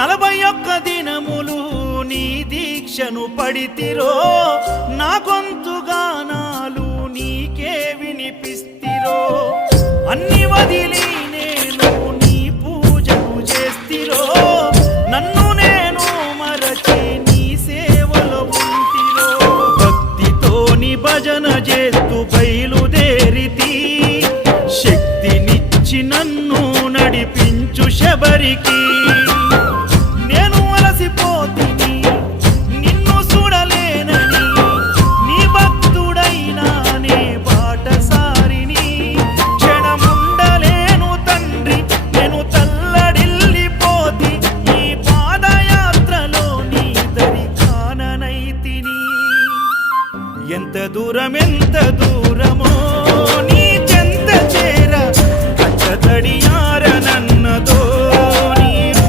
41 దినములు నీ దీక్షను పడితిరో నా గొంతు గానాలు నీకే వినిపిస్తిరో అన్ని వదిలి నేను నీ పూజను చేస్తిరో నన్ను నేను మరచి నీ సేవలో ఉంటిరో భక్తితో నీ భజన చేస్తూ బయలుదేరితి శక్తినిచ్చి నన్ను నడిపించు శబరికి నేను అలసిపోతిని నిన్ను చూడలేనని నీ భక్తుడైనా నే బాటసారిని క్షణముండలేను తండ్రి నేను తల్లడిల్లిపోతి ఈ పాదయాత్రలో నీ దరి కాననైతిని ఎంత దూరమెన్